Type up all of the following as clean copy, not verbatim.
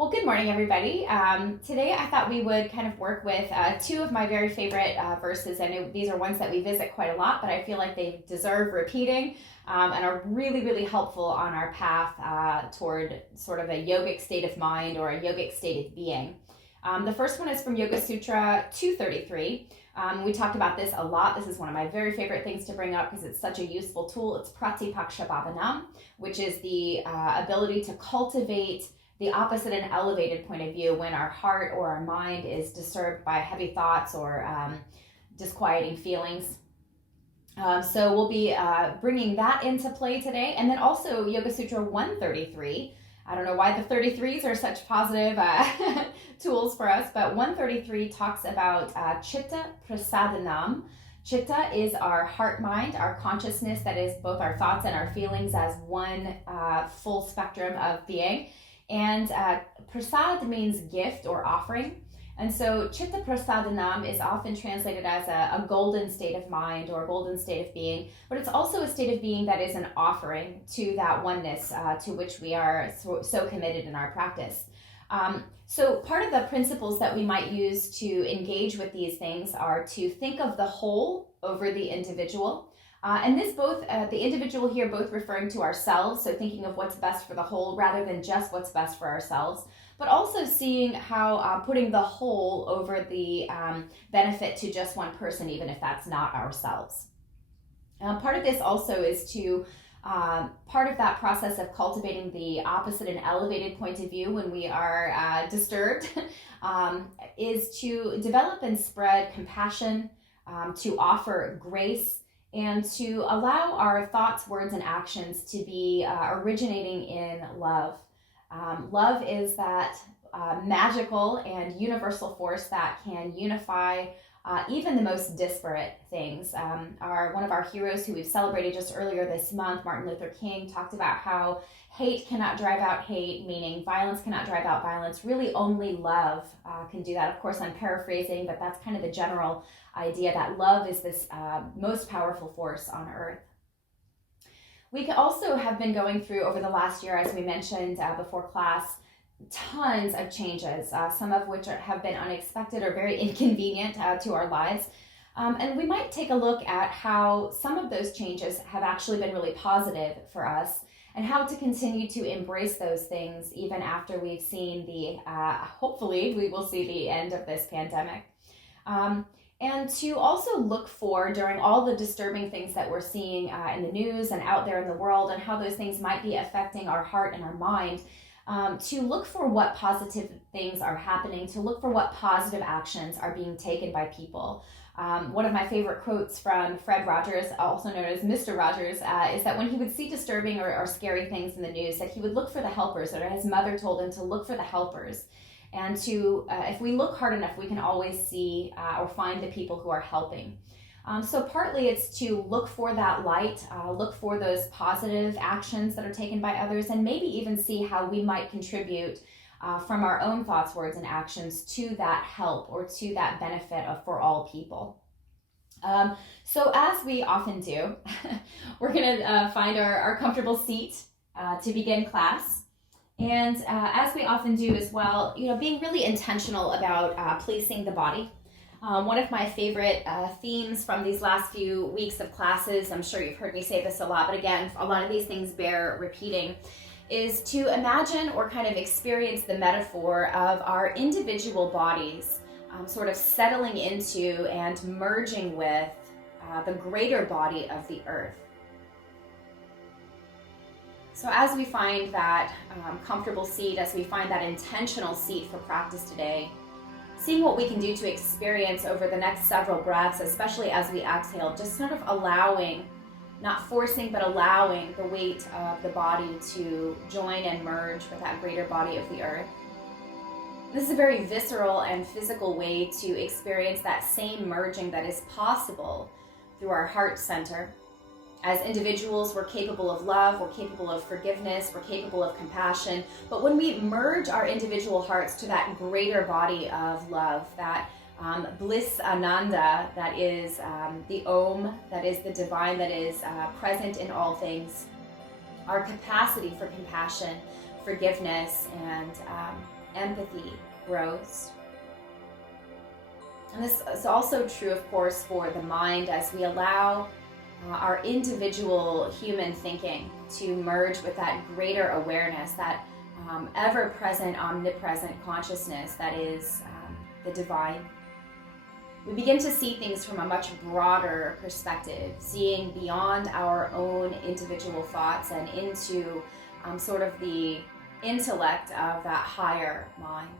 Well, good morning, everybody. Today I thought we would kind of work with two of my very favorite verses. I know these are ones that we visit quite a lot, but I feel like they deserve repeating and are really, really helpful on our path toward sort of a yogic state of mind or a yogic state of being. The first one is from Yoga Sutra 233. We talked about this a lot. This is one of my very favorite things to bring up because it's such a useful tool. It's Pratipakshabhavanam, which is the ability to cultivate the opposite and elevated point of view when our heart or our mind is disturbed by heavy thoughts or disquieting feelings. So we'll be bringing that into play today. And then also Yoga Sutra 133. I don't know why the 33s are such positive tools for us, but 133 talks about Chitta Prasadanam. Chitta is our heart mind, our consciousness that is both our thoughts and our feelings as one full spectrum of being. And prasad means gift or offering. And so Chitta Prasadanam is often translated as a golden state of mind or a golden state of being, but it's also a state of being that is an offering to that oneness to which we are so committed in our practice. So part of the principles that we might use to engage with these things are to think of the whole over the individual. And this both, the individual here both referring to ourselves, so thinking of what's best for the whole rather than just what's best for ourselves, but also seeing how putting the whole over the benefit to just one person, even if that's not ourselves. Part of this also is to, part of that process of cultivating the opposite and elevated point of view when we are disturbed is to develop and spread compassion, to offer grace, and to allow our thoughts, words, and actions to be originating in love. Love is that magical and universal force that can unify even the most disparate things. One of our heroes who we've celebrated just earlier this month, Martin Luther King, talked about how hate cannot drive out hate, meaning violence cannot drive out violence. Really only love can do that. Of course, I'm paraphrasing, but that's kind of the general idea that love is this most powerful force on earth. We also have been going through over the last year, as we mentioned before class, tons of changes, some of which have been unexpected or very inconvenient to our lives. And we might take a look at how some of those changes have actually been really positive for us and how to continue to embrace those things even after we've seen hopefully we will see the end of this pandemic. And to also look for, during all the disturbing things that we're seeing in the news and out there in the world and how those things might be affecting our heart and our mind, to look for what positive things are happening, to look for what positive actions are being taken by people. One of my favorite quotes from Fred Rogers, also known as Mr. Rogers, is that when he would see disturbing or scary things in the news, that he would look for the helpers, or his mother told him to look for the helpers. And if we look hard enough, we can always see or find the people who are helping. So partly it's to look for that light, look for those positive actions that are taken by others, and maybe even see how we might contribute from our own thoughts, words, and actions to that help or to that benefit for all people. So as we often do, we're going to find our comfortable seat to begin class. And as we often do as well, being really intentional about placing the body. One of my favorite themes from these last few weeks of classes, I'm sure you've heard me say this a lot, but again, a lot of these things bear repeating, is to imagine or kind of experience the metaphor of our individual bodies sort of settling into and merging with the greater body of the earth. So as we find that comfortable seat, as we find that intentional seat for practice today, seeing what we can do to experience over the next several breaths, especially as we exhale, just sort of allowing, not forcing, but allowing the weight of the body to join and merge with that greater body of the earth. This is a very visceral and physical way to experience that same merging that is possible through our heart center. As individuals, we're capable of love, we're capable of forgiveness, we're capable of compassion. But when we merge our individual hearts to that greater body of love, that bliss ananda, that is the Om, that is the divine, that is present in all things, our capacity for compassion, forgiveness, and empathy grows. And this is also true, of course, for the mind as we allow our individual human thinking to merge with that greater awareness, that ever-present, omnipresent consciousness that is the divine. We begin to see things from a much broader perspective, seeing beyond our own individual thoughts and into sort of the intellect of that higher mind.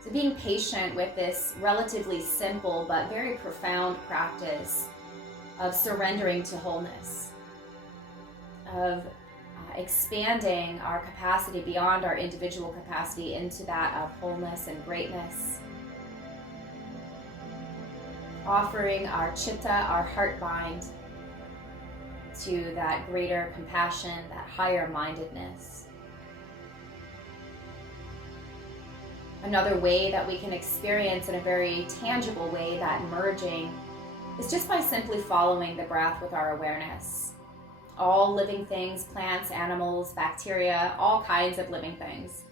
So being patient with this relatively simple but very profound practice of surrendering to wholeness, of expanding our capacity beyond our individual capacity into that of wholeness and greatness, offering our chitta, our heart mind, to that greater compassion, that higher mindedness. Another way that we can experience in a very tangible way that merging is just by simply following the breath with our awareness. All living things, plants, animals, bacteria, all kinds of living things,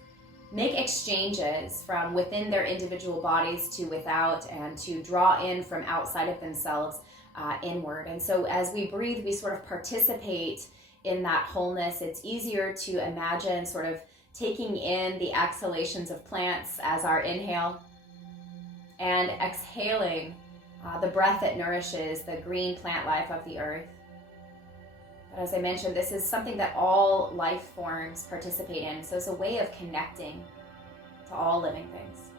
make exchanges from within their individual bodies to without, and to draw in from outside of themselves inward. And so as we breathe, we sort of participate in that wholeness. It's easier to imagine sort of taking in the exhalations of plants as our inhale, and exhaling the breath that nourishes the green plant life of the earth. But as I mentioned, this is something that all life forms participate in. So it's a way of connecting to all living things.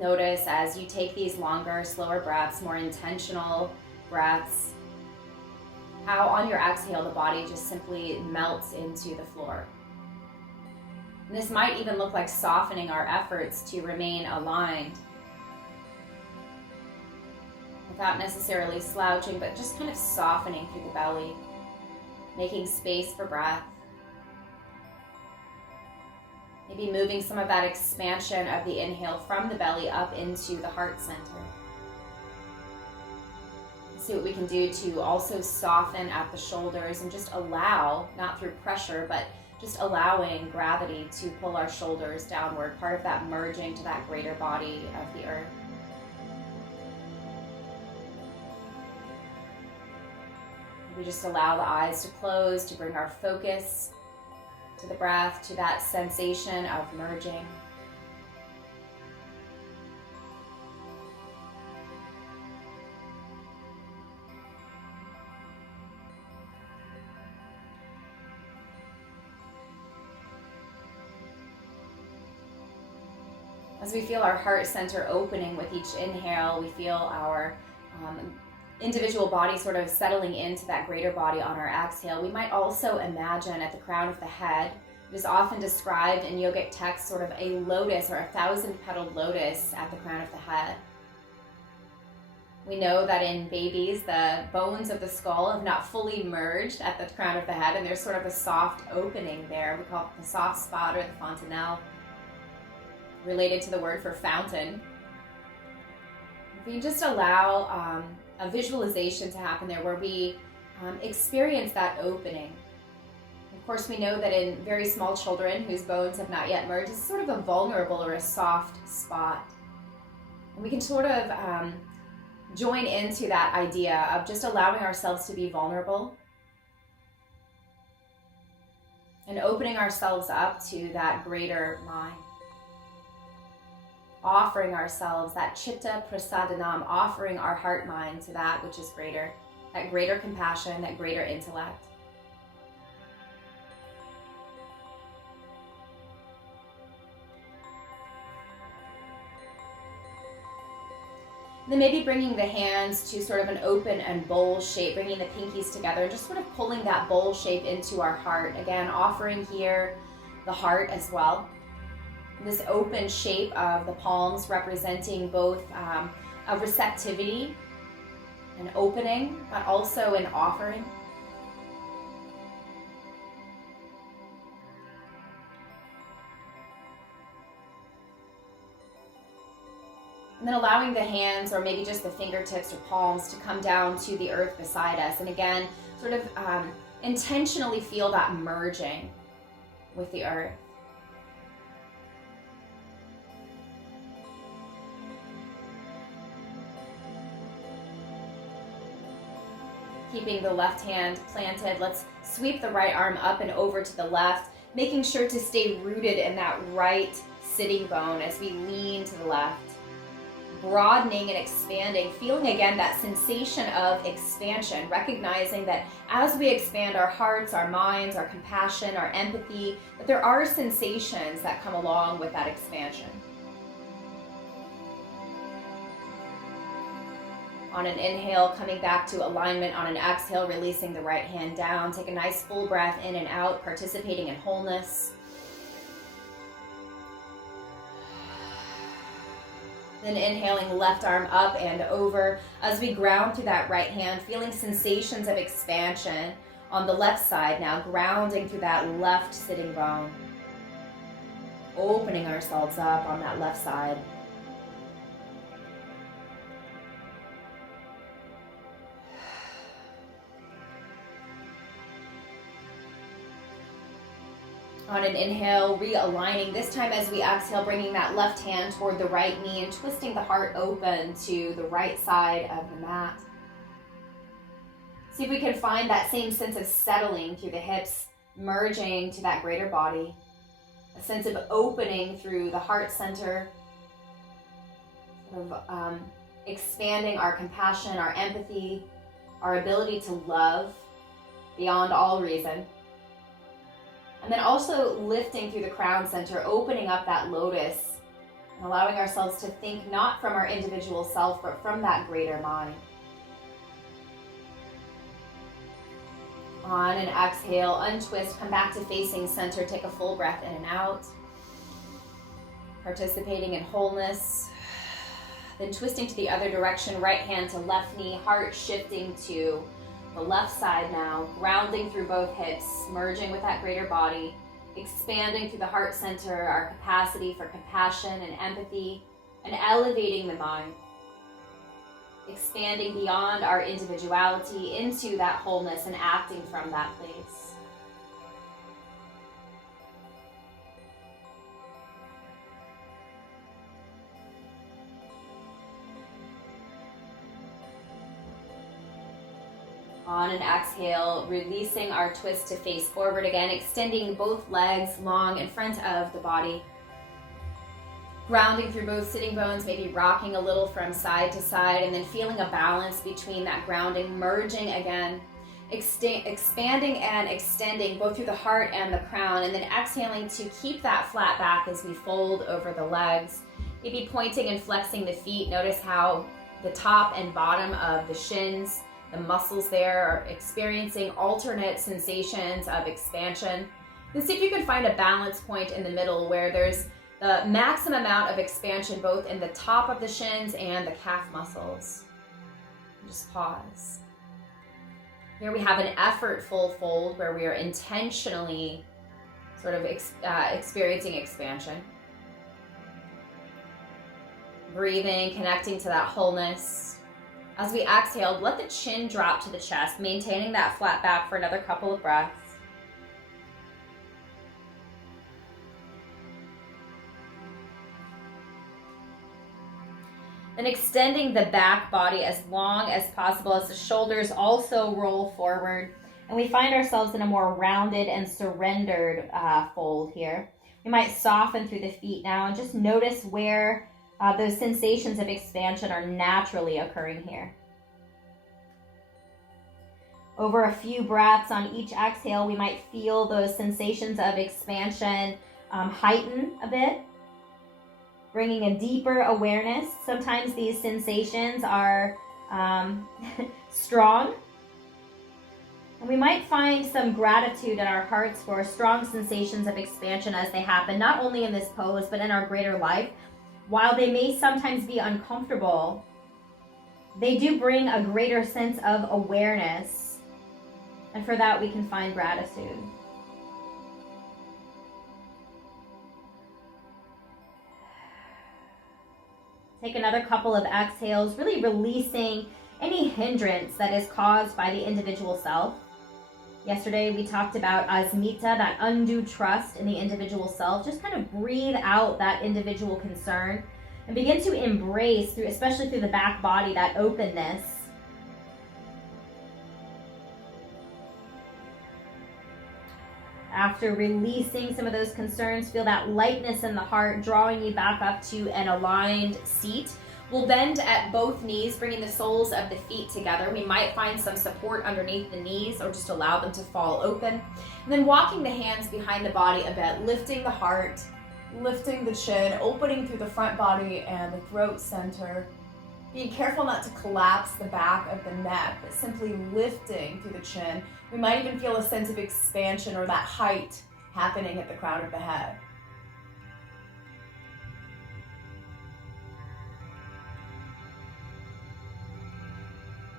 Notice as you take these longer, slower breaths, more intentional breaths, how on your exhale the body just simply melts into the floor. And this might even look like softening our efforts to remain aligned, without necessarily slouching, but just kind of softening through the belly, making space for breath. Maybe moving some of that expansion of the inhale from the belly up into the heart center. See what we can do to also soften at the shoulders and just allow, not through pressure, but just allowing gravity to pull our shoulders downward, part of that merging to that greater body of the earth. We just allow the eyes to close to bring our focus to the breath, to that sensation of merging. As we feel our heart center opening with each inhale, we feel our individual body sort of settling into that greater body on our exhale. We might also imagine at the crown of the head, it is often described in yogic texts, sort of a lotus or a 1,000-petaled lotus at the crown of the head. We know that in babies, the bones of the skull have not fully merged at the crown of the head, and there's sort of a soft opening there. We call it the soft spot or the fontanelle, related to the word for fountain. If we just allow a visualization to happen there where we experience that opening. Of course, we know that in very small children whose bones have not yet merged, it's sort of a vulnerable or a soft spot. And we can sort of join into that idea of just allowing ourselves to be vulnerable and opening ourselves up to that greater mind. Offering ourselves that chitta prasadanam, offering our heart mind to that which is greater, that greater compassion, that greater intellect. Then maybe bringing the hands to sort of an open and bowl shape, bringing the pinkies together, and just sort of pulling that bowl shape into our heart. Again, offering here the heart as well. This open shape of the palms representing both a receptivity, an opening, but also an offering. And then allowing the hands, or maybe just the fingertips or palms, to come down to the earth beside us. And again, sort of intentionally feel that merging with the earth. Keeping the left hand planted, let's sweep the right arm up and over to the left, making sure to stay rooted in that right sitting bone as we lean to the left. Broadening and expanding, feeling again that sensation of expansion, recognizing that as we expand our hearts, our minds, our compassion, our empathy, that there are sensations that come along with that expansion. On an inhale, coming back to alignment. On an exhale, releasing the right hand down. Take a nice full breath in and out, participating in wholeness. Then inhaling, left arm up and over as we ground through that right hand, feeling sensations of expansion on the left side now, grounding through that left sitting bone. Opening ourselves up on that left side. On an inhale, realigning, this time as we exhale, bringing that left hand toward the right knee and twisting the heart open to the right side of the mat. See if we can find that same sense of settling through the hips, merging to that greater body. A sense of opening through the heart center, of expanding our compassion, our empathy, our ability to love beyond all reason. And then also lifting through the crown center, opening up that lotus, and allowing ourselves to think not from our individual self, but from that greater mind. On an exhale, untwist, come back to facing center, take a full breath in and out. Participating in wholeness. Then twisting to the other direction, right hand to left knee, heart shifting to the left side now, grounding through both hips, merging with that greater body, expanding through the heart center, our capacity for compassion and empathy, and elevating the mind. Expanding beyond our individuality into that wholeness and acting from that place. On an exhale, releasing our twist to face forward again, extending both legs long in front of the body. Grounding through both sitting bones, maybe rocking a little from side to side, and then feeling a balance between that grounding, merging again, expanding and extending both through the heart and the crown, and then exhaling to keep that flat back as we fold over the legs. Maybe pointing and flexing the feet. Notice how the top and bottom of the shins, the muscles there, are experiencing alternate sensations of expansion. Then see if you can find a balance point in the middle where there's the maximum amount of expansion both in the top of the shins and the calf muscles. Just pause. Here we have an effortful fold where we are intentionally sort of experiencing expansion. Breathing, connecting to that wholeness. As we exhale, let the chin drop to the chest, maintaining that flat back for another couple of breaths. Then extending the back body as long as possible as the shoulders also roll forward. And we find ourselves in a more rounded and surrendered fold here. We might soften through the feet now and just notice where those sensations of expansion are naturally occurring here. Over a few breaths on each exhale, we might feel those sensations of expansion heighten a bit, bringing a deeper awareness. Sometimes these sensations are strong, and we might find some gratitude in our hearts for strong sensations of expansion as they happen, not only in this pose, but in our greater life. While they may sometimes be uncomfortable, they do bring a greater sense of awareness, and for that we can find gratitude. Take another couple of exhales, really releasing any hindrance that is caused by the individual self. Yesterday we talked about asmita, that undue trust in the individual self. Just kind of breathe out that individual concern and begin to embrace, especially through the back body, that openness. After releasing some of those concerns, feel that lightness in the heart drawing you back up to an aligned seat. We'll bend at both knees, bringing the soles of the feet together. We might find some support underneath the knees or just allow them to fall open. And then walking the hands behind the body a bit, lifting the heart, lifting the chin, opening through the front body and the throat center. Being careful not to collapse the back of the neck, but simply lifting through the chin. We might even feel a sense of expansion or that height happening at the crown of the head.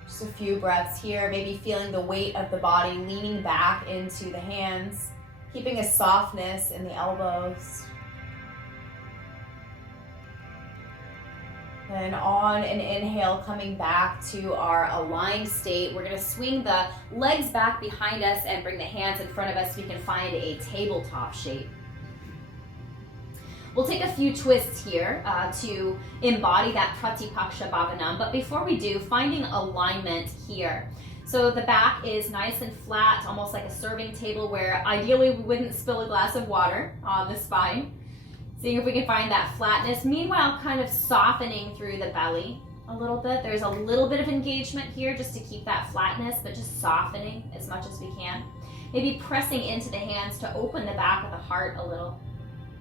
Just a few breaths here, maybe feeling the weight of the body leaning back into the hands, keeping a softness in the elbows. Then on an inhale, coming back to our aligned state, we're going to swing the legs back behind us and bring the hands in front of us so we can find a tabletop shape. We'll take a few twists here to embody that Pratipaksha Bhavanam, but before we do, finding alignment here. So the back is nice and flat, almost like a serving table where ideally we wouldn't spill a glass of water on the spine. Seeing if we can find that flatness. Meanwhile, kind of softening through the belly a little bit. There's a little bit of engagement here just to keep that flatness, but just softening as much as we can. Maybe pressing into the hands to open the back of the heart a little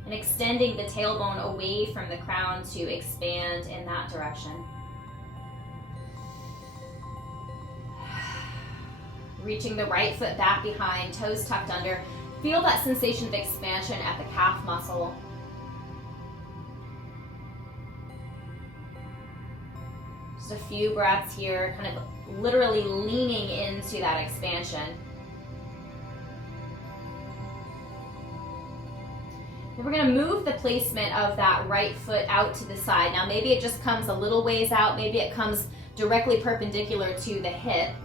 and extending the tailbone away from the crown to expand in that direction. Reaching the right foot back behind, toes tucked under. Feel that sensation of expansion at the calf muscle. Just a few breaths here, kind of literally leaning into that expansion. And we're going to move the placement of that right foot out to the side. Now maybe it just comes a little ways out, maybe it comes directly perpendicular to the hip.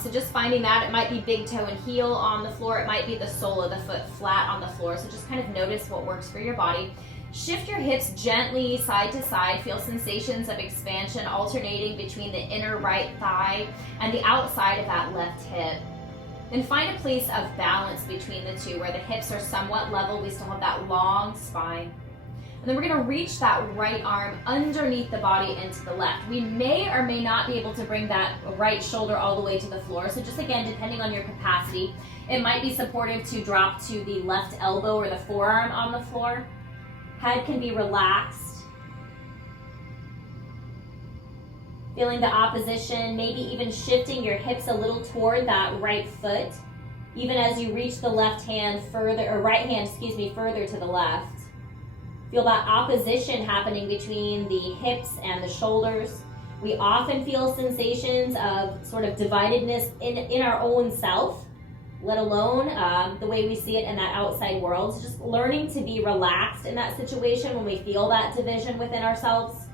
So just finding that, it might be big toe and heel on the floor, it might be the sole of the foot flat on the floor. So just kind of notice what works for your body. Shift your hips gently side to side. Feel sensations of expansion alternating between the inner right thigh and the outside of that left hip. Then find a place of balance between the two where the hips are somewhat level. We still have that long spine. And then we're going to reach that right arm underneath the body into the left. We may or may not be able to bring that right shoulder all the way to the floor. So just again, depending on your capacity, it might be supportive to drop to the left elbow or the forearm on the floor. Head can be relaxed. Feeling the opposition, maybe even shifting your hips a little toward that right foot, even as you reach the left hand further, or right hand, further to the left. Feel that opposition happening between the hips and the shoulders. We often feel sensations of sort of dividedness in our own self, let alone the way we see it in that outside world. So just learning to be relaxed in that situation when we feel that division within ourselves.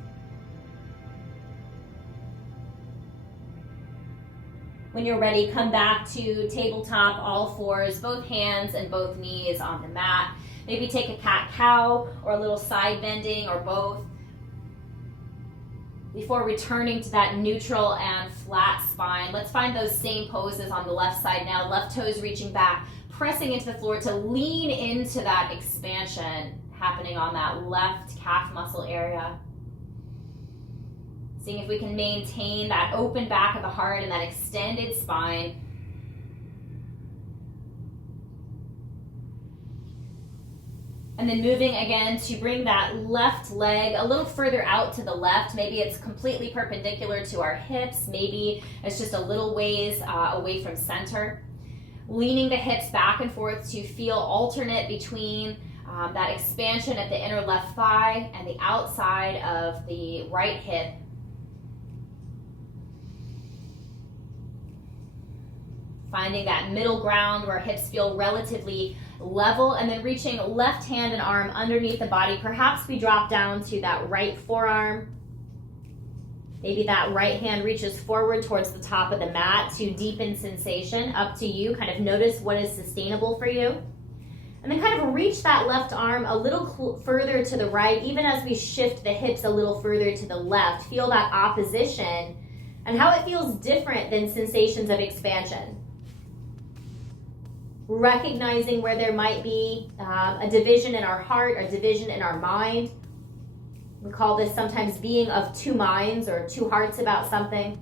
When you're ready, come back to tabletop, all fours, both hands and both knees on the mat. Maybe take a cat-cow or a little side bending or both before returning to that neutral and flat spine. Let's find those same poses on the left side now. Left toes reaching back, pressing into the floor to lean into that expansion happening on that left calf muscle area. Seeing if we can maintain that open back of the heart and that extended spine. And then moving again to bring that left leg a little further out to the left. Maybe it's completely perpendicular to our hips. Maybe it's just a little ways away from center. Leaning the hips back and forth to feel alternate between that expansion at the inner left thigh and the outside of the right hip. Finding that middle ground where hips feel relatively level, and then reaching left hand and arm underneath the body. Perhaps we drop down to that right forearm Maybe that right hand reaches forward towards the top of the mat to deepen sensation. Up to you. Kind of notice what is sustainable for you. And then kind of reach that left arm a little further to the right, even as we shift the hips a little further to the left. Feel that opposition and how it feels different than sensations of expansion. Recognizing where there might be a division in our heart, a division in our mind. We call this sometimes being of two minds or two hearts about something.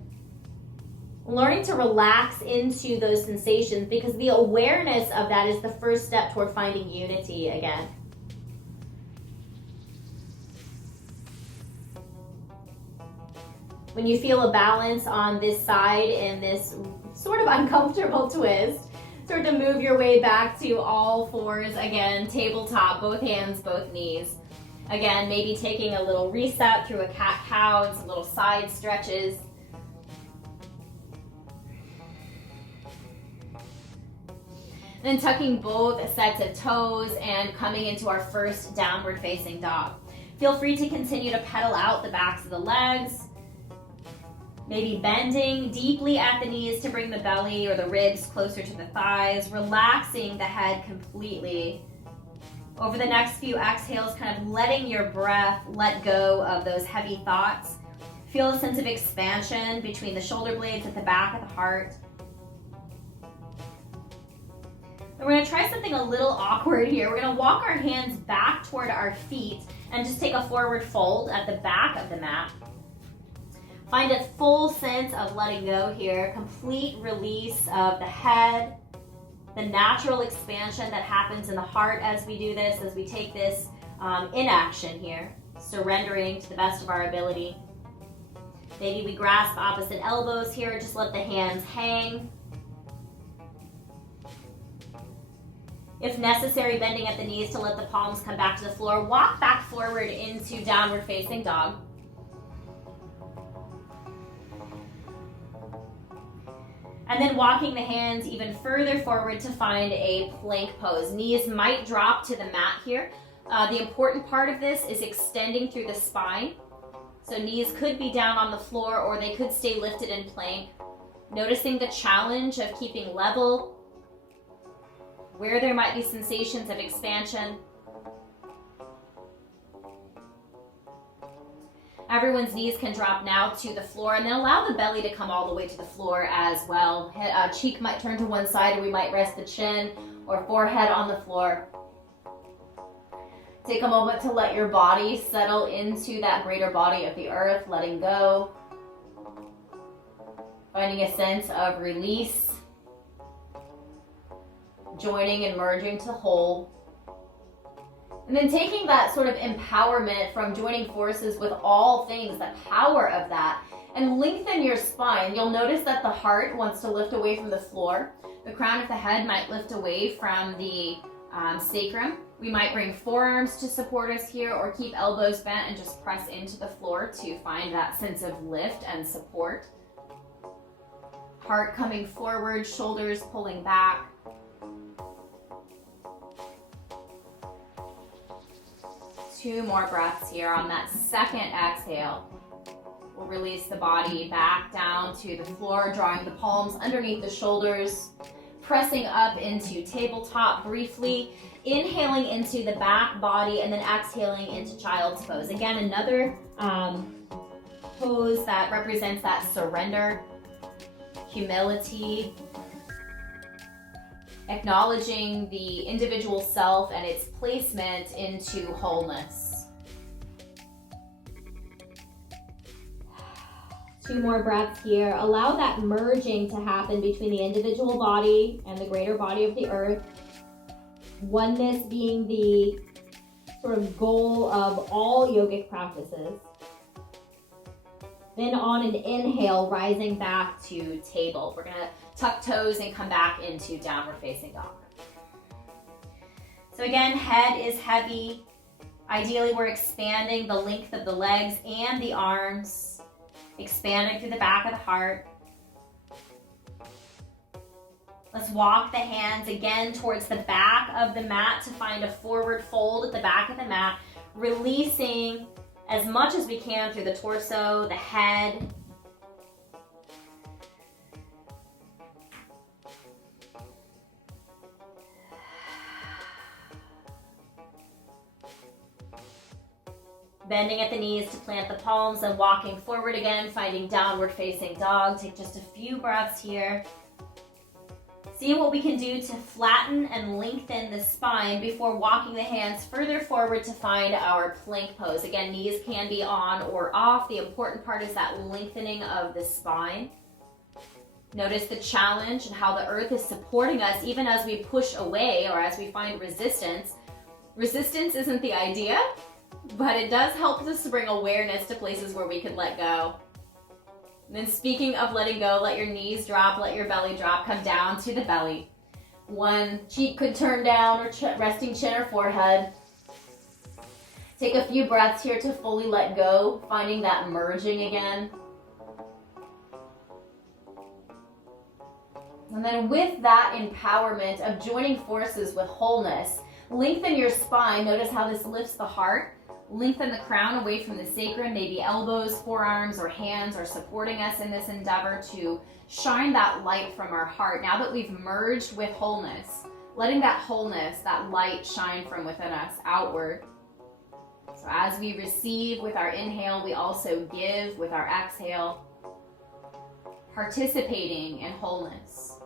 Learning to relax into those sensations, because the awareness of that is the first step toward finding unity again. When you feel a balance on this side in this sort of uncomfortable twist, start to move your way back to all fours again, tabletop, both hands, both knees. Again, maybe taking a little reset through a cat-cow and some little side stretches. Then tucking both sets of toes and coming into our first downward facing dog. Feel free to continue to pedal out the backs of the legs. Maybe bending deeply at the knees to bring the belly or the ribs closer to the thighs, relaxing the head completely. Over the next few exhales, kind of letting your breath let go of those heavy thoughts. Feel a sense of expansion between the shoulder blades at the back of the heart. And we're going to try something a little awkward here. We're going to walk our hands back toward our feet and just take a forward fold at the back of the mat. Find a full sense of letting go here, complete release of the head, the natural expansion that happens in the heart as we do this, as we take this in action here, surrendering to the best of our ability. Maybe we grasp opposite elbows here, just let the hands hang. If necessary, bending at the knees to let the palms come back to the floor. Walk back forward into downward facing dog. And then walking the hands even further forward to find a plank pose. Knees might drop to the mat here. The important part of this is extending through the spine. So knees could be down on the floor or they could stay lifted in plank. Noticing the challenge of keeping level, where there might be sensations of expansion. Everyone's knees can drop now to the floor, and then allow the belly to come all the way to the floor as well. Cheek might turn to one side, or we might rest the chin or forehead on the floor. Take a moment to let your body settle into that greater body of the earth, letting go. Finding a sense of release. Joining and merging to whole. And then taking that sort of empowerment from joining forces with all things, the power of that, and lengthen your spine. You'll notice that the heart wants to lift away from the floor. The crown of the head might lift away from the sacrum. We might bring forearms to support us here or keep elbows bent and just press into the floor to find that sense of lift and support. Heart coming forward, shoulders pulling back. Two more breaths here. On that second exhale, we'll release the body back down to the floor, drawing the palms underneath the shoulders, pressing up into tabletop briefly, inhaling into the back body, and then exhaling into child's pose. Again, another pose that represents that surrender, humility, acknowledging the individual self and its placement into wholeness. Two more breaths here. Allow that merging to happen between the individual body and the greater body of the earth. Oneness being the sort of goal of all yogic practices. Then on an inhale, rising back to table. We're gonna tuck toes and come back into downward facing dog. So again, head is heavy. Ideally, we're expanding the length of the legs and the arms, expanding through the back of the heart. Let's walk the hands again towards the back of the mat to find a forward fold at the back of the mat, releasing as much as we can through the torso, the head. Bending at the knees to plant the palms and walking forward again, finding downward facing dog. Take just a few breaths here. Seeing what we can do to flatten and lengthen the spine before walking the hands further forward to find our plank pose. Again, knees can be on or off. The important part is that lengthening of the spine. Notice the challenge and how the earth is supporting us even as we push away or as we find resistance. Resistance isn't the idea, but it does help us to bring awareness to places where we could let go. And then speaking of letting go, let your knees drop, let your belly drop, come down to the belly. One cheek could turn down or resting chin or forehead. Take a few breaths here to fully let go, finding that merging again. And then with that empowerment of joining forces with wholeness, lengthen your spine. Notice how this lifts the heart. Lengthen the crown away from the sacrum. Maybe elbows, forearms, or hands are supporting us in this endeavor to shine that light from our heart. Now that we've merged with wholeness, letting that wholeness, that light shine from within us outward. So as we receive with our inhale, we also give with our exhale, participating in wholeness.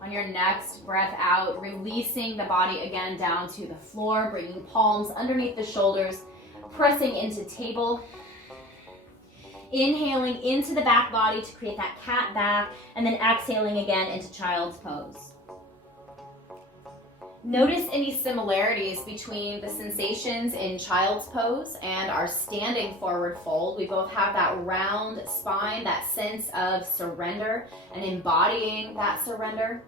On your next breath out, releasing the body again down to the floor, bringing palms underneath the shoulders, pressing into table. Inhaling into the back body to create that cat back, and then exhaling again into child's pose. Notice any similarities between the sensations in child's pose and our standing forward fold. We both have that round spine, that sense of surrender and embodying that surrender.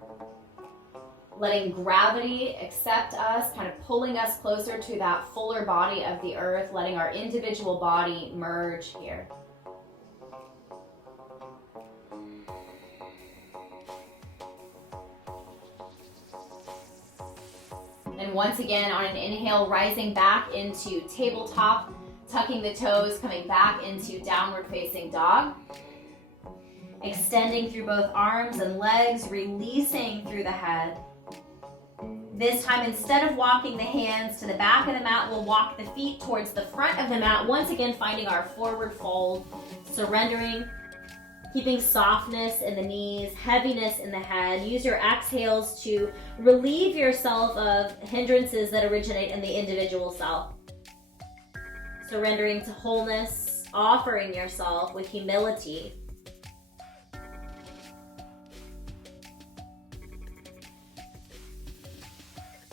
Letting gravity accept us, kind of pulling us closer to that fuller body of the earth, letting our individual body merge here. And once again, on an inhale, rising back into tabletop, tucking the toes, coming back into downward facing dog. Extending through both arms and legs, releasing through the head. This time, instead of walking the hands to the back of the mat, we'll walk the feet towards the front of the mat, once again finding our forward fold, surrendering, keeping softness in the knees, heaviness in the head. Use your exhales to relieve yourself of hindrances that originate in the individual self. Surrendering to wholeness, offering yourself with humility.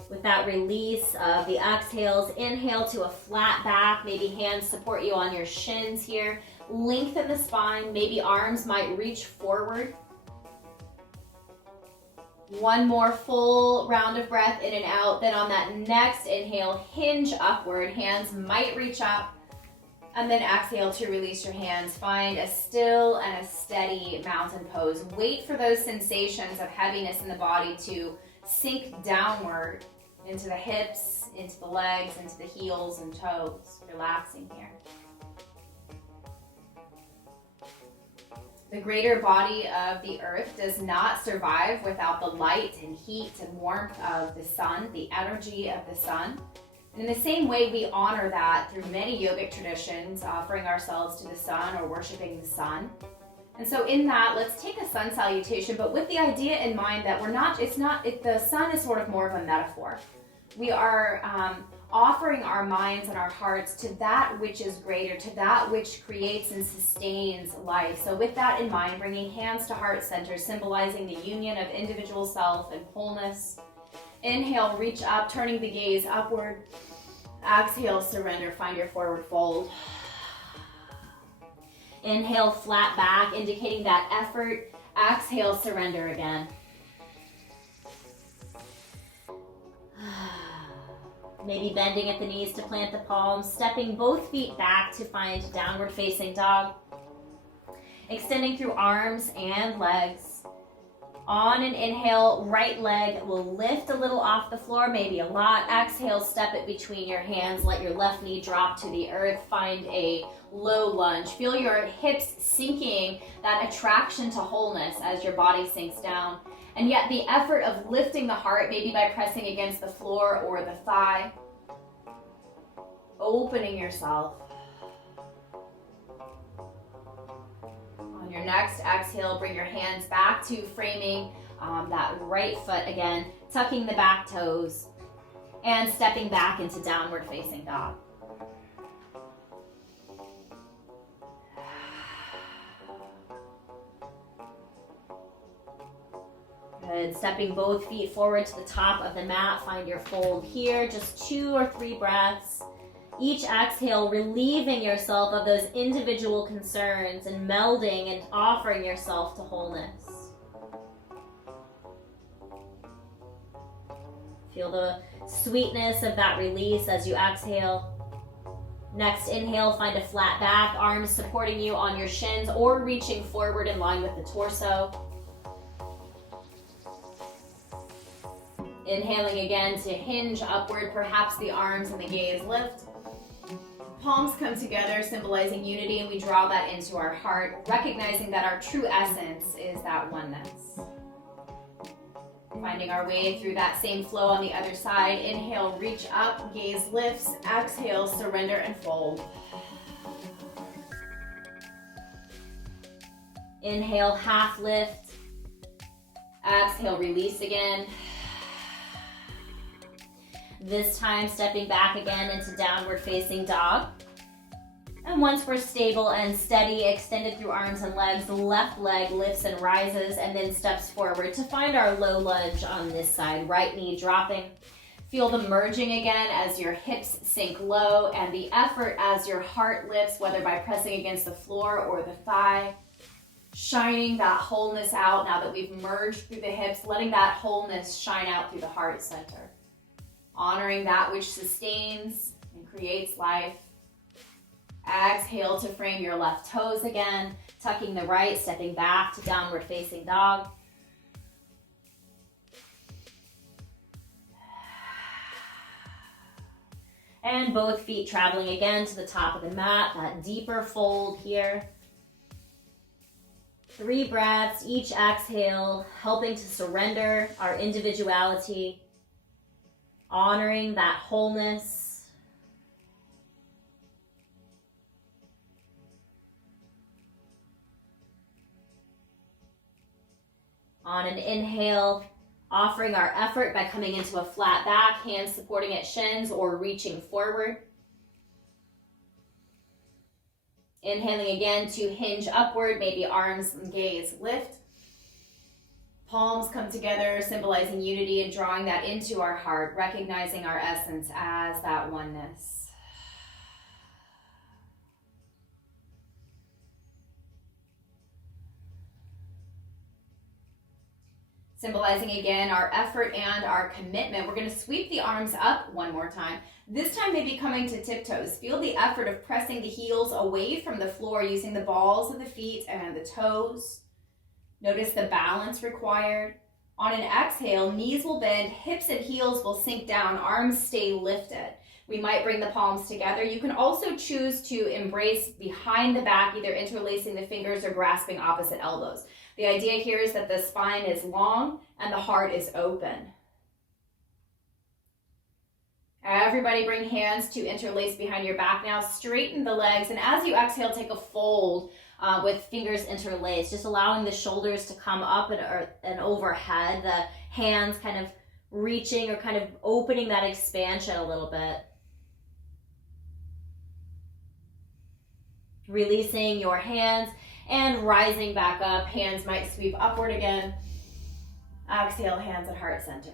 With that release of the exhales, inhale to a flat back. Maybe hands support you on your shins here. Lengthen the spine. Maybe arms might reach forward. One more full round of breath in and out. Then on that next inhale, hinge upward. Hands might reach up. And then exhale to release your hands. Find a still and a steady mountain pose. Wait for those sensations of heaviness in the body to sink downward into the hips, into the legs, into the heels and toes. Relaxing here. The greater body of the earth does not survive without the light and heat and warmth of the sun, the energy of the sun. And in the same way, we honor that through many yogic traditions, offering ourselves to the sun or worshiping the sun. And so in that, let's take a sun salutation, but with the idea in mind that the sun is sort of more of a metaphor. We are offering our minds and our hearts to that which is greater, to that which creates and sustains life. So with that in mind, bringing hands to heart center, symbolizing the union of individual self and wholeness. Inhale, reach up, turning the gaze upward. Exhale, surrender, find your forward fold. Inhale, flat back, indicating that effort. Exhale, surrender again. Maybe bending at the knees to plant the palms, stepping both feet back to find downward facing dog. Extending through arms and legs. On an inhale, right leg will lift a little off the floor, maybe a lot. Exhale, step it between your hands. Let your left knee drop to the earth. Find a low lunge. Feel your hips sinking, that attraction to wholeness as your body sinks down. And yet the effort of lifting the heart, maybe by pressing against the floor or the thigh. Opening yourself. On your next exhale, bring your hands back to framing that right foot again, tucking the back toes, and stepping back into downward facing dog. Good. Stepping both feet forward to the top of the mat. Find your fold here. Just 2 or 3 breaths. Each exhale, relieving yourself of those individual concerns and melding and offering yourself to wholeness. Feel the sweetness of that release as you exhale. Next inhale, find a flat back, arms supporting you on your shins or reaching forward in line with the torso. Inhaling again to hinge upward, perhaps the arms and the gaze lift. Palms come together, symbolizing unity, and we draw that into our heart, recognizing that our true essence is that oneness. Finding our way through that same flow on the other side. Inhale, reach up, gaze lifts. Exhale, surrender and fold. Inhale, half lift. Exhale, release again. This time, stepping back again into downward facing dog. And once we're stable and steady, extended through arms and legs, the left leg lifts and rises and then steps forward to find our low lunge on this side. Right knee dropping. Feel the merging again as your hips sink low and the effort as your heart lifts, whether by pressing against the floor or the thigh. Shining that wholeness out now that we've merged through the hips, letting that wholeness shine out through the heart center. Honoring that which sustains and creates life. Exhale to frame your left toes again, tucking the right, stepping back to downward facing dog. And both feet traveling again to the top of the mat, that deeper fold here. 3 breaths, each exhale, helping to surrender our individuality, honoring that wholeness. On an inhale, offering our effort by coming into a flat back, hands supporting at shins or reaching forward. Inhaling again to hinge upward, maybe arms and gaze lift. Palms come together, symbolizing unity and drawing that into our heart, recognizing our essence as that oneness. Symbolizing again our effort and our commitment. We're going to sweep the arms up one more time. This time maybe coming to tiptoes. Feel the effort of pressing the heels away from the floor using the balls of the feet and the toes. Notice the balance required. On an exhale, knees will bend, hips and heels will sink down, arms stay lifted. We might bring the palms together. You can also choose to embrace behind the back, either interlacing the fingers or grasping opposite elbows. The idea here is that the spine is long and the heart is open. Everybody bring hands to interlace behind your back now. Straighten the legs, and as you exhale, take a fold with fingers interlaced, just allowing the shoulders to come up and overhead, the hands kind of reaching or kind of opening that expansion a little bit. Releasing your hands and rising back up. Hands might sweep upward again. Exhale, hands at heart center.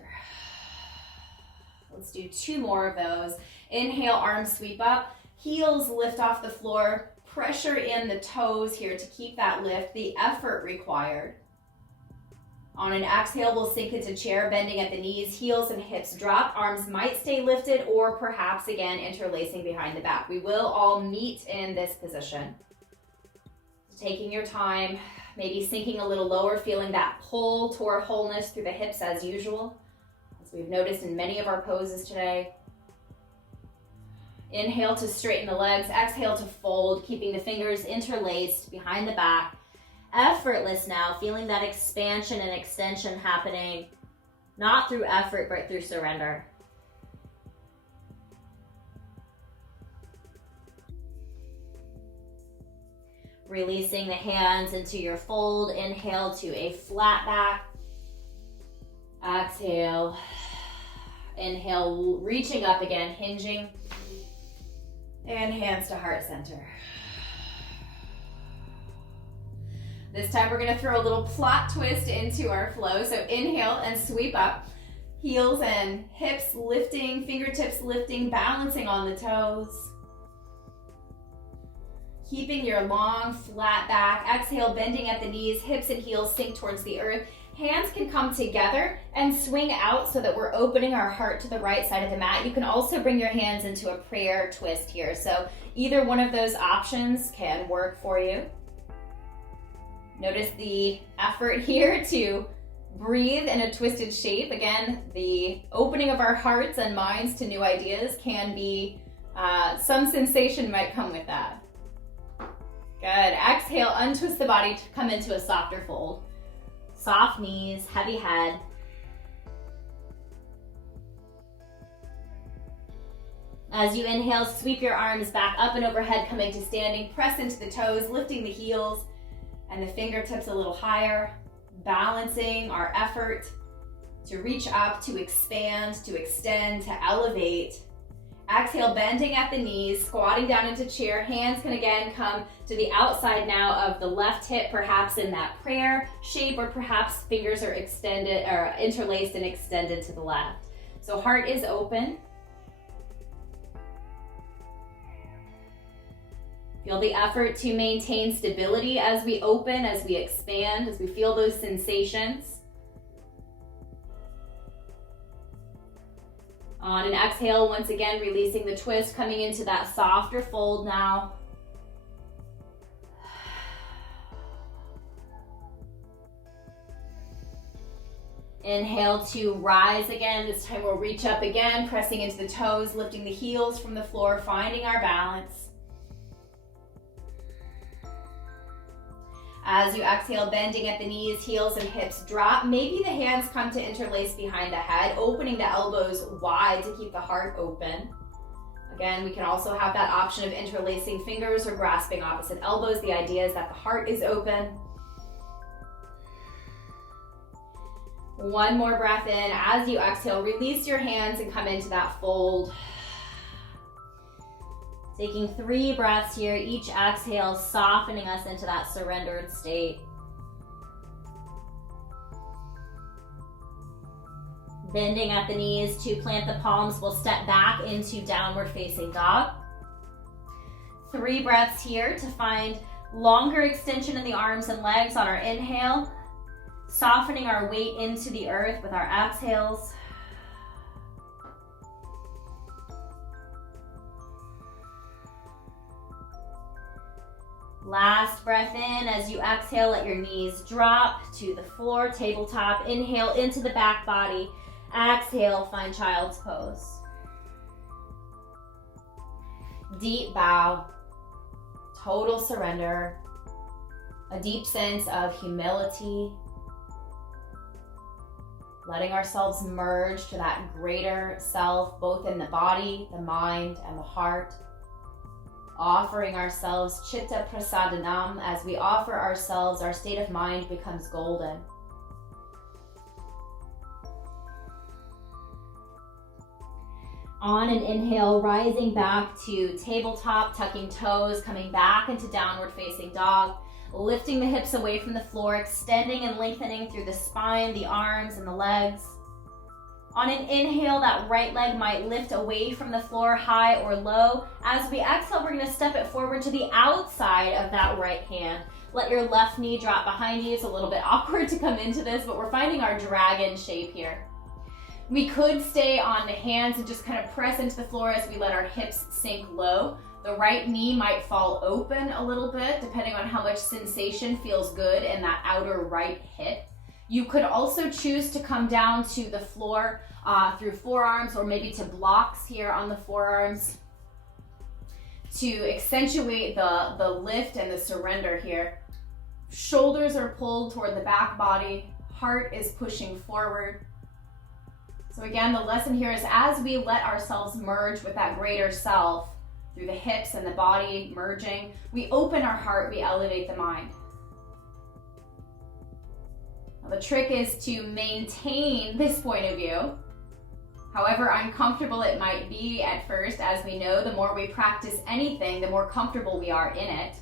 Let's do 2 more of those. Inhale, arms sweep up. Heels lift off the floor. Pressure in the toes here to keep that lift, the effort required. On an exhale, we'll sink into chair, bending at the knees, heels and hips drop. Arms might stay lifted or perhaps again interlacing behind the back. We will all meet in this position. Taking your time, maybe sinking a little lower, feeling that pull toward wholeness through the hips as usual, as we've noticed in many of our poses today. Inhale to straighten the legs, exhale to fold, keeping the fingers interlaced behind the back. Effortless now, feeling that expansion and extension happening, not through effort, but through surrender. Releasing the hands into your fold. Inhale to a flat back. Exhale. Inhale, reaching up again, hinging. And hands to heart center. This time we're gonna throw a little plot twist into our flow. So inhale and sweep up. Heels and hips lifting, fingertips lifting, balancing on the toes. Keeping your long, flat back. Exhale, bending at the knees, hips and heels sink towards the earth. Hands can come together and swing out so that we're opening our heart to the right side of the mat. You can also bring your hands into a prayer twist here. So either one of those options can work for you. Notice the effort here to breathe in a twisted shape. Again, the opening of our hearts and minds to new ideas can be, some sensation might come with that. Good. Exhale, untwist the body to come into a softer fold. Soft knees, heavy head. As you inhale, sweep your arms back up and overhead, coming to standing. Press into the toes, lifting the heels and the fingertips a little higher. Balancing our effort to reach up, to expand, to extend, to elevate. Exhale, bending at the knees, squatting down into chair. Hands can again come to the outside now of the left hip, perhaps in that prayer shape, or perhaps fingers are extended or interlaced and extended to the left. So heart is open. Feel the effort to maintain stability as we open, as we expand, as we feel those sensations. On an exhale, once again, releasing the twist, coming into that softer fold now. Inhale to rise again. This time we'll reach up again, pressing into the toes, lifting the heels from the floor, finding our balance. As you exhale, bending at the knees, heels and hips drop. Maybe the hands come to interlace behind the head, opening the elbows wide to keep the heart open. Again, we can also have that option of interlacing fingers or grasping opposite elbows. The idea is that the heart is open. One more breath in. As you exhale, release your hands and come into that fold. Taking 3 breaths here, each exhale softening us into that surrendered state. Bending at the knees to plant the palms, we'll step back into downward facing dog. 3 breaths here to find longer extension in the arms and legs on our inhale, softening our weight into the earth with our exhales. Last breath in. As you exhale, let your knees drop to the floor, tabletop. Inhale into the back body. Exhale, find child's pose. Deep bow, total surrender, a deep sense of humility, letting ourselves merge to that greater self, both in the body, the mind, and the heart. Offering ourselves chitta prasadanam. As we offer ourselves, our state of mind becomes golden. On an inhale, rising back to tabletop, tucking toes, coming back into downward facing dog, lifting the hips away from the floor, extending and lengthening through the spine, the arms, and the legs. On an inhale, that right leg might lift away from the floor, high or low. As we exhale, we're gonna step it forward to the outside of that right hand. Let your left knee drop behind you. It's a little bit awkward to come into this, but we're finding our dragon shape here. We could stay on the hands and just kind of press into the floor as we let our hips sink low. The right knee might fall open a little bit depending on how much sensation feels good in that outer right hip. You could also choose to come down to the floor through forearms, or maybe to blocks here on the forearms to accentuate the lift and the surrender here. Shoulders are pulled toward the back body, heart is pushing forward. So again, the lesson here is as we let ourselves merge with that greater self through the hips and the body merging, we open our heart, we elevate the mind. Now, the trick is to maintain this point of view, however uncomfortable it might be at first. As we know, the more we practice anything, the more comfortable we are in it.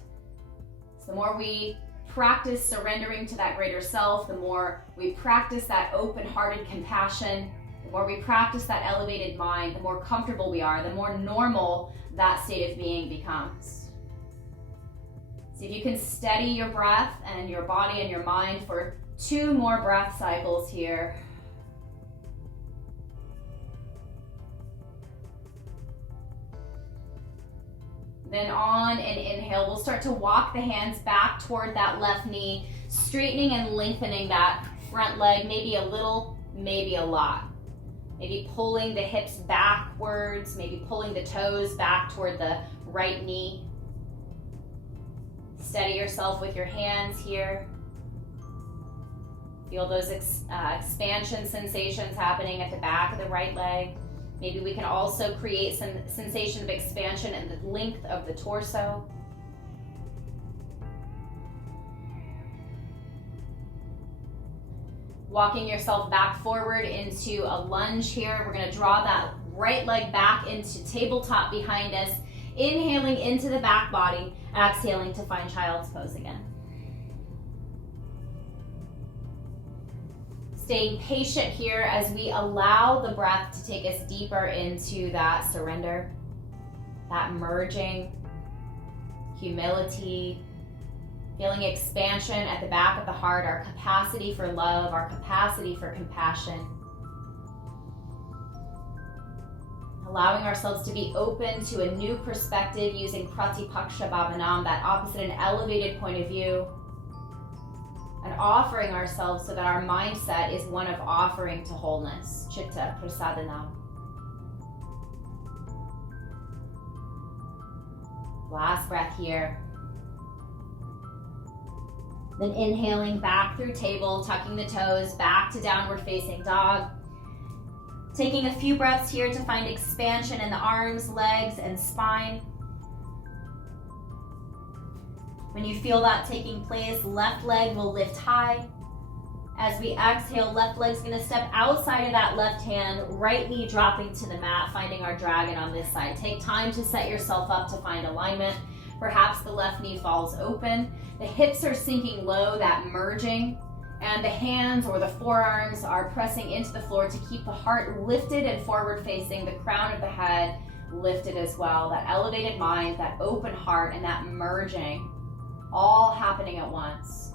So the more we practice surrendering to that greater self, the more we practice that open-hearted compassion, the more we practice that elevated mind, the more comfortable we are, the more normal that state of being becomes. See if you can steady your breath and your body and your mind for 2 more breath cycles here. Then on an inhale, we'll start to walk the hands back toward that left knee, straightening and lengthening that front leg, maybe a little, maybe a lot. Maybe pulling the hips backwards, maybe pulling the toes back toward the right knee. Steady yourself with your hands here. Feel those expansion sensations happening at the back of the right leg. Maybe we can also create some sensation of expansion in the length of the torso. Walking yourself back forward into a lunge here. We're going to draw that right leg back into tabletop behind us. Inhaling into the back body, exhaling to find child's pose again. Staying patient here as we allow the breath to take us deeper into that surrender, that merging, humility, feeling expansion at the back of the heart, our capacity for love, our capacity for compassion. Allowing ourselves to be open to a new perspective using Pratipaksha Bhavanam, that opposite and elevated point of view, and offering ourselves so that our mindset is one of offering to wholeness, Chitta Prasadanam. Last breath here. Then inhaling back through table, tucking the toes, back to downward facing dog. Taking a few breaths here to find expansion in the arms, legs, and spine. When you feel that taking place, left leg will lift high. As we exhale, left leg's gonna step outside of that left hand, right knee dropping to the mat, finding our dragon on this side. Take time to set yourself up to find alignment. Perhaps the left knee falls open. The hips are sinking low, that merging, and the hands or the forearms are pressing into the floor to keep the heart lifted and forward facing, the crown of the head lifted as well. That elevated mind, that open heart, and that merging, all happening at once.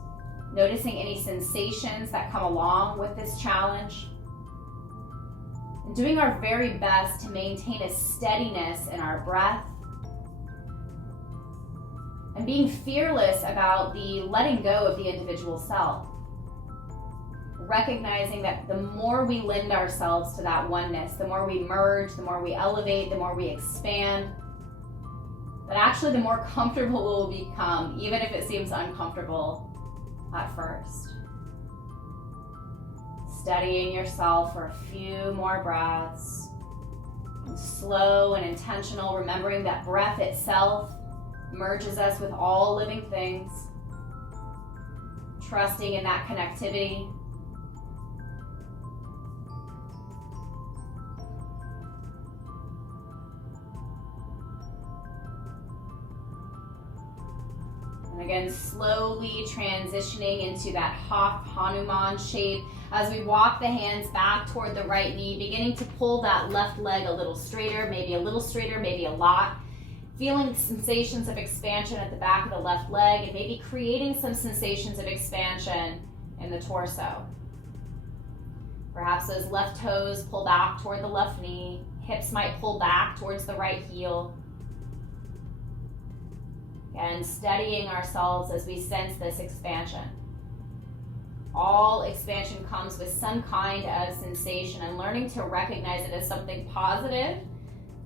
Noticing any sensations that come along with this challenge. And doing our very best to maintain a steadiness in our breath. And being fearless about the letting go of the individual self. Recognizing that the more we lend ourselves to that oneness, the more we merge, the more we elevate, the more we expand, that actually the more comfortable we'll become, even if it seems uncomfortable at first. Steadying yourself for a few more breaths. And slow and intentional, remembering that breath itself merges us with all living things. Trusting in that connectivity. And again, slowly transitioning into that hawk Hanuman shape as we walk the hands back toward the right knee, beginning to pull that left leg a little straighter, maybe a lot. Feeling sensations of expansion at the back of the left leg, and maybe creating some sensations of expansion in the torso. Perhaps those left toes pull back toward the left knee. Hips might pull back towards the right heel. And steadying ourselves as we sense this expansion. All expansion comes with some kind of sensation, and learning to recognize it as something positive,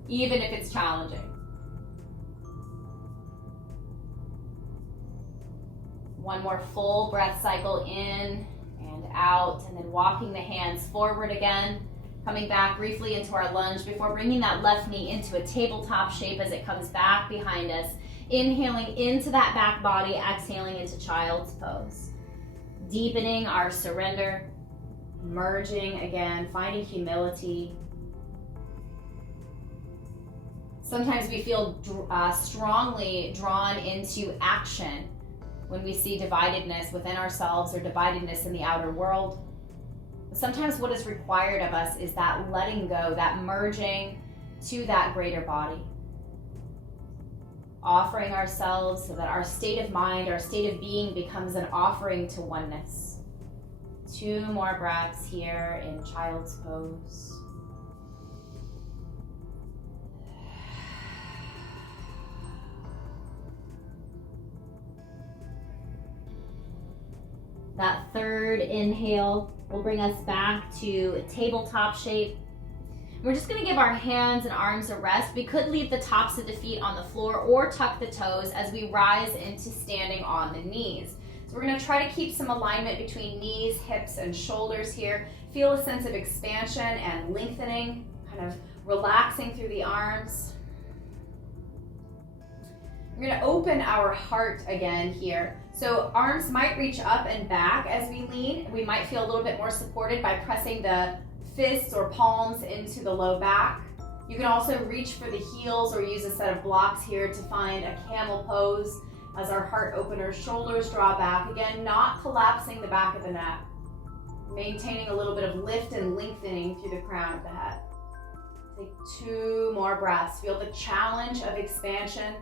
even if it's challenging. One more full breath cycle in and out, and then walking the hands forward again, coming back briefly into our lunge before bringing that left knee into a tabletop shape as it comes back behind us. Inhaling into that back body, exhaling into child's pose. Deepening our surrender, merging again, finding humility. Sometimes we feel strongly drawn into action when we see dividedness within ourselves or dividedness in the outer world. But sometimes what is required of us is that letting go, that merging to that greater body. Offering ourselves so that our state of mind, our state of being becomes an offering to oneness. 2 more breaths here in child's pose. That third inhale will bring us back to tabletop shape. We're just going to give our hands and arms a rest. We could leave the tops of the feet on the floor or tuck the toes as we rise into standing on the knees. So we're going to try to keep some alignment between knees, hips, and shoulders here. Feel a sense of expansion and lengthening, kind of relaxing through the arms. We're going to open our heart again here. So arms might reach up and back as we lean. We might feel a little bit more supported by pressing the fists or palms into the low back. You can also reach for the heels or use a set of blocks here to find a camel pose as our heart opener, shoulders draw back. Again, not collapsing the back of the neck. Maintaining a little bit of lift and lengthening through the crown of the head. Take 2 more breaths. Feel the challenge of expansion.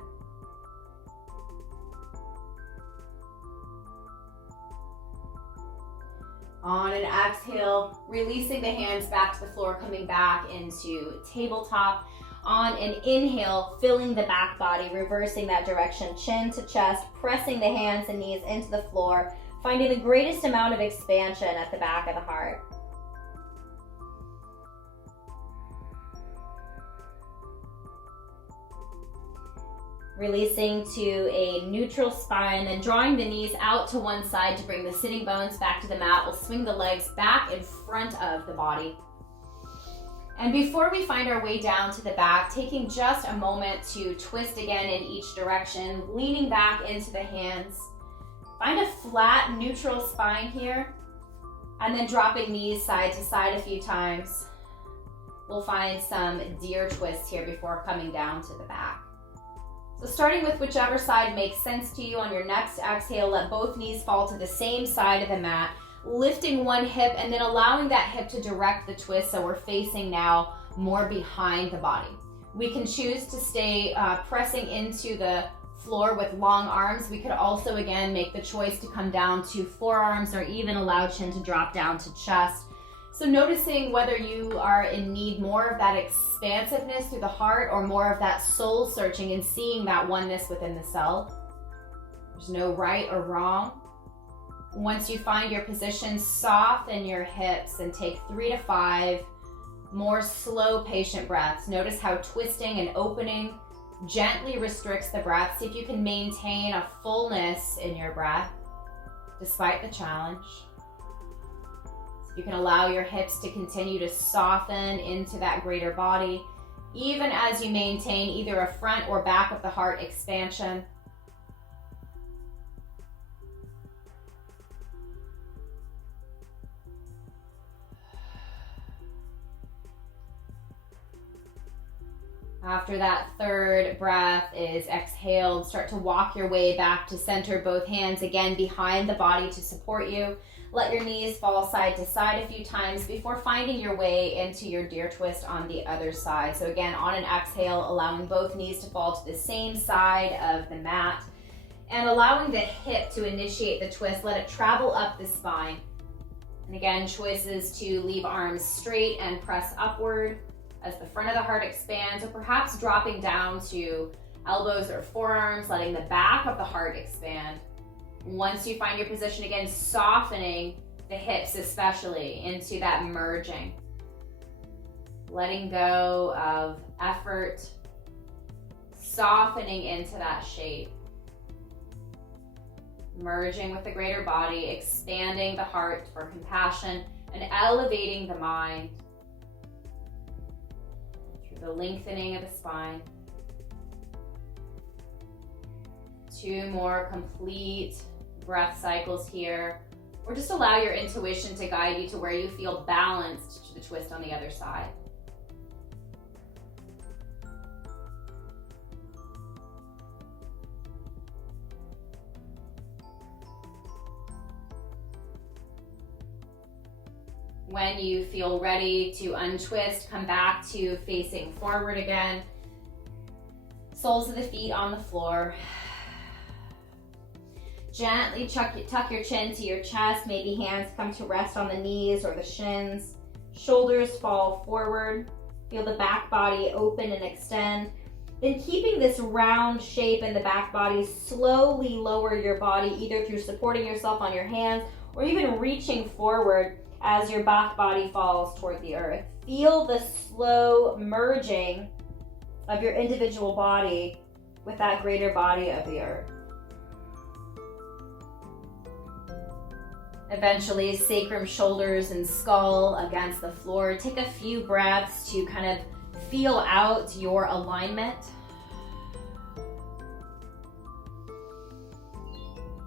On an exhale, releasing the hands back to the floor, coming back into tabletop. On an inhale, filling the back body, reversing that direction, chin to chest, pressing the hands and knees into the floor, finding the greatest amount of expansion at the back of the heart. Releasing to a neutral spine, then drawing the knees out to one side to bring the sitting bones back to the mat. We'll swing the legs back in front of the body. And before we find our way down to the back, taking just a moment to twist again in each direction, leaning back into the hands. Find a flat, neutral spine here, and then dropping knees side to side a few times. We'll find some deer twists here before coming down to the back. So starting with whichever side makes sense to you, on your next exhale, let both knees fall to the same side of the mat, lifting one hip and then allowing that hip to direct the twist so we're facing now more behind the body. We can choose to stay pressing into the floor with long arms. We could also, again, make the choice to come down to forearms or even allow chin to drop down to chest. So noticing whether you are in need more of that expansiveness through the heart or more of that soul searching and seeing that oneness within the self. There's no right or wrong. Once you find your position, soften your hips and take 3 to 5 more slow, patient breaths. Notice how twisting and opening gently restricts the breath. See if you can maintain a fullness in your breath despite the challenge. You can allow your hips to continue to soften into that greater body, even as you maintain either a front or back of the heart expansion. After that third breath is exhaled, start to walk your way back to center, both hands again behind the body to support you. Let your knees fall side to side a few times before finding your way into your deer twist on the other side. So again, on an exhale, allowing both knees to fall to the same side of the mat and allowing the hip to initiate the twist. Let it travel up the spine. And again, choices to leave arms straight and press upward as the front of the heart expands, or perhaps dropping down to elbows or forearms, letting the back of the heart expand. Once you find your position again, softening the hips especially into that merging. Letting go of effort, softening into that shape. Merging with the greater body, expanding the heart for compassion, and elevating the mind through the lengthening of the spine. 2 more complete breath cycles here, or just allow your intuition to guide you to where you feel balanced to the twist on the other side. When you feel ready to untwist, come back to facing forward again. Soles of the feet on the floor. Gently tuck your chin to your chest. Maybe hands come to rest on the knees or the shins. Shoulders fall forward. Feel the back body open and extend. Then keeping this round shape in the back body, slowly lower your body either through supporting yourself on your hands or even reaching forward as your back body falls toward the earth. Feel the slow merging of your individual body with that greater body of the earth. Eventually, sacrum, shoulders, and skull against the floor. Take a few breaths to kind of feel out your alignment.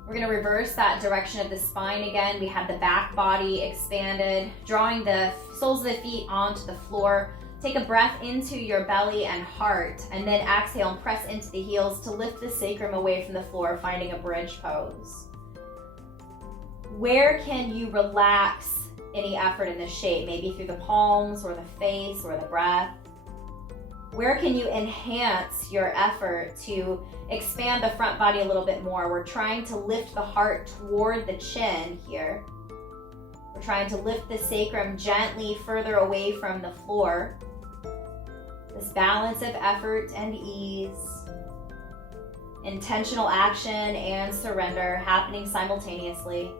We're going to reverse that direction of the spine again. We have the back body expanded, drawing the soles of the feet onto the floor. Take a breath into your belly and heart, and then exhale and press into the heels to lift the sacrum away from the floor, finding a bridge pose. Where can you relax any effort in this shape? Maybe through the palms or the face or the breath. Where can you enhance your effort to expand the front body a little bit more? We're trying to lift the heart toward the chin here. We're trying to lift the sacrum gently further away from the floor. This balance of effort and ease, intentional action and surrender happening simultaneously.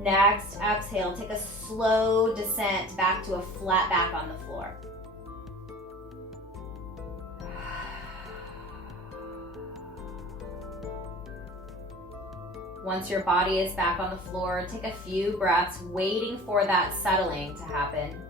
Next, exhale, take a slow descent back to a flat back on the floor. Once your body is back on the floor, take a few breaths, waiting for that settling to happen.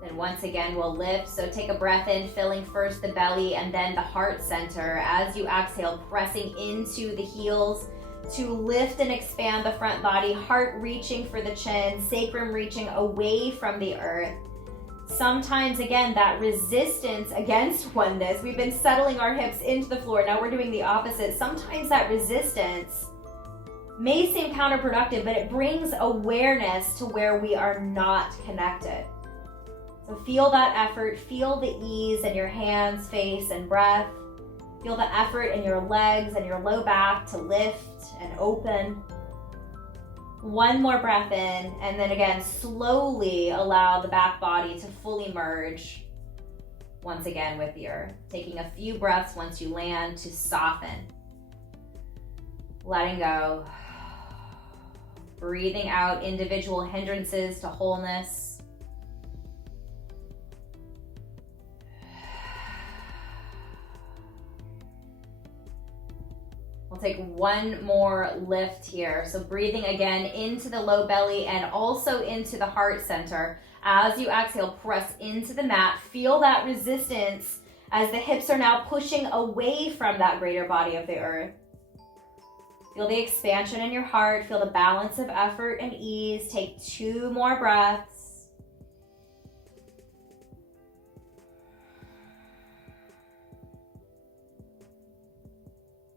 Then once again, we'll lift. So take a breath in, filling first the belly and then the heart center. As you exhale, pressing into the heels to lift and expand the front body, heart reaching for the chin, sacrum reaching away from the earth. Sometimes, again, that resistance against oneness, we've been settling our hips into the floor. Now we're doing the opposite. Sometimes that resistance may seem counterproductive, but it brings awareness to where we are not connected. So feel that effort, feel the ease in your hands, face, and breath. Feel the effort in your legs and your low back to lift and open. One more breath in, and then again, slowly allow the back body to fully merge once again with the earth. Taking a few breaths once you land to soften. Letting go. Breathing out individual hindrances to wholeness. We'll take one more lift here. So breathing again into the low belly and also into the heart center. As you exhale, press into the mat. Feel that resistance as the hips are now pushing away from that greater body of the earth. Feel the expansion in your heart. Feel the balance of effort and ease. Take 2 more breaths.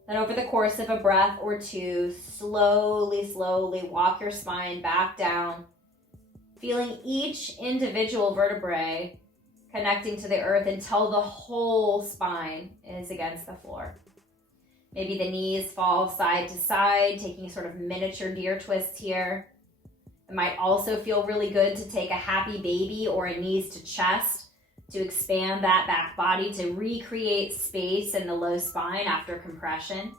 Then over the course of a breath or two, slowly walk your spine back down, feeling each individual vertebrae connecting to the earth until the whole spine is against the floor. Maybe the knees fall side to side, taking a sort of miniature deer twist here. It might also feel really good to take a happy baby or a knees to chest to expand that back body, to recreate space in the low spine after compression.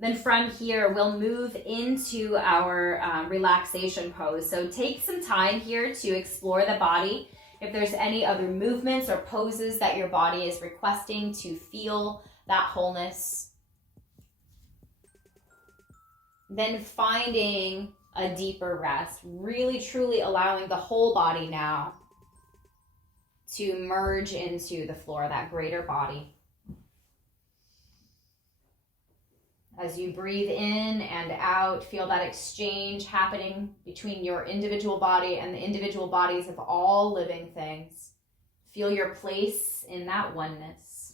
Then from here, we'll move into our relaxation pose. So take some time here to explore the body. If there's any other movements or poses that your body is requesting to feel that wholeness. Then finding a deeper rest, really truly allowing the whole body now to merge into the floor, that greater body. As you breathe in and out, feel that exchange happening between your individual body and the individual bodies of all living things. Feel your place in that oneness.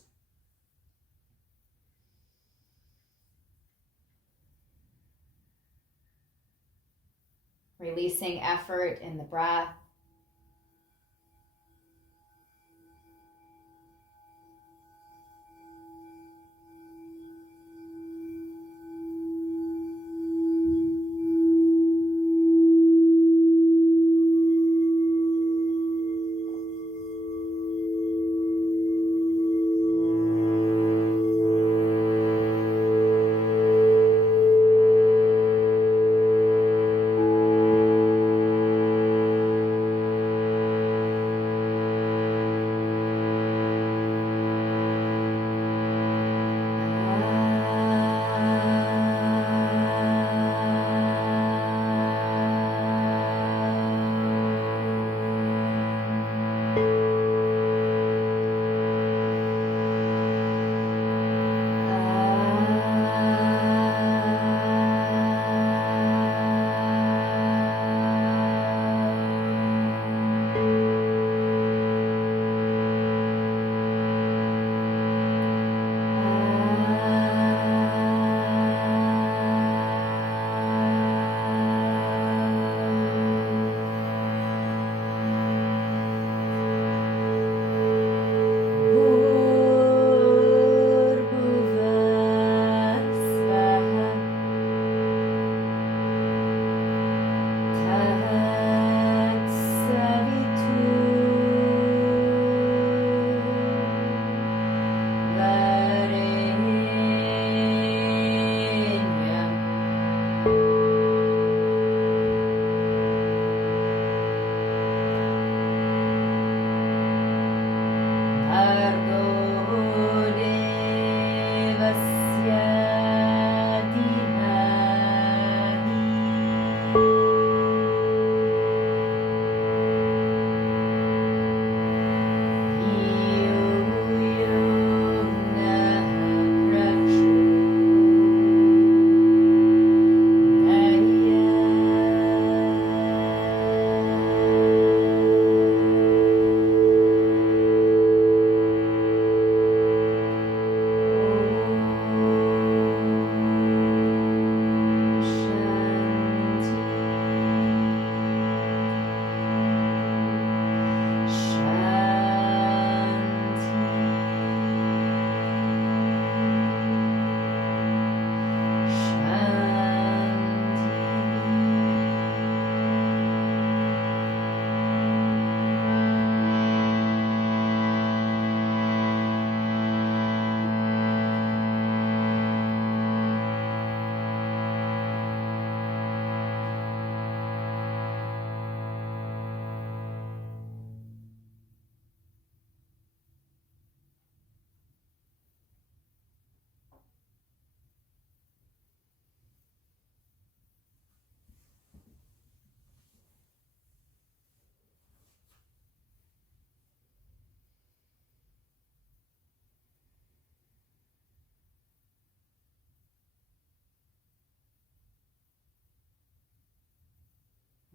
Releasing effort in the breath.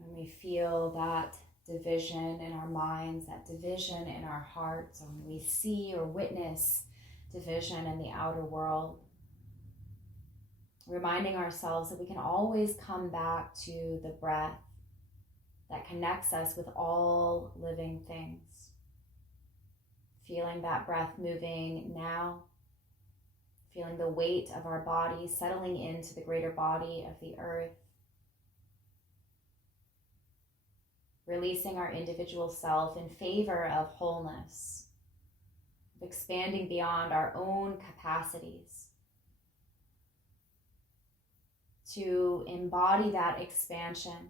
When we feel that division in our minds, that division in our hearts, or when we see or witness division in the outer world, reminding ourselves that we can always come back to the breath that connects us with all living things. Feeling that breath moving now. Feeling the weight of our body settling into the greater body of the earth. Releasing our individual self in favor of wholeness, of expanding beyond our own capacities. To embody that expansion,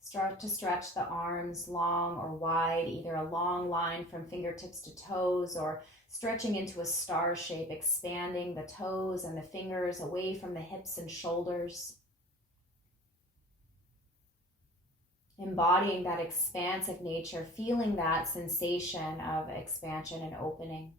start to stretch the arms long or wide, either a long line from fingertips to toes or stretching into a star shape, expanding the toes and the fingers away from the hips and shoulders. Embodying that expansive nature, feeling that sensation of expansion and opening.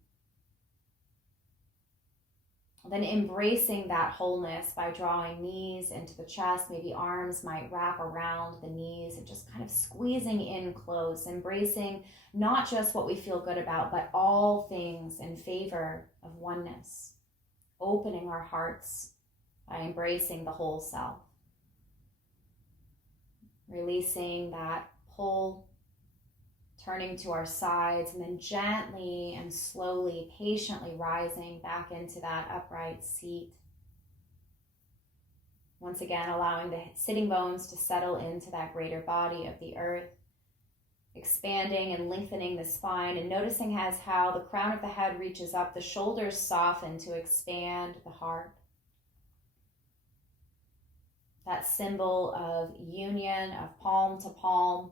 Then embracing that wholeness by drawing knees into the chest. Maybe arms might wrap around the knees and just kind of squeezing in close, embracing not just what we feel good about, but all things in favor of oneness. Opening our hearts by embracing the whole self. Releasing that pull, turning to our sides, and then gently and slowly, patiently rising back into that upright seat. Once again, allowing the sitting bones to settle into that greater body of the earth, expanding and lengthening the spine, and noticing as how the crown of the head reaches up, the shoulders soften to expand the heart. That symbol of union, of palm to palm,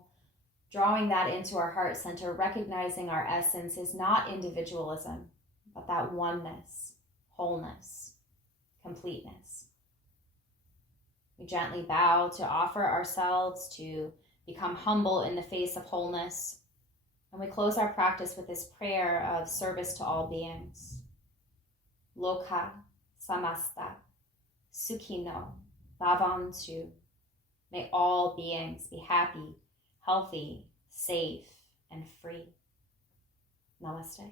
drawing that into our heart center, recognizing our essence is not individualism, but that oneness, wholeness, completeness. We gently bow to offer ourselves to become humble in the face of wholeness. And we close our practice with this prayer of service to all beings. Loka samasta sukhino bhavantu. May all beings be happy, healthy, safe, and free. Namaste.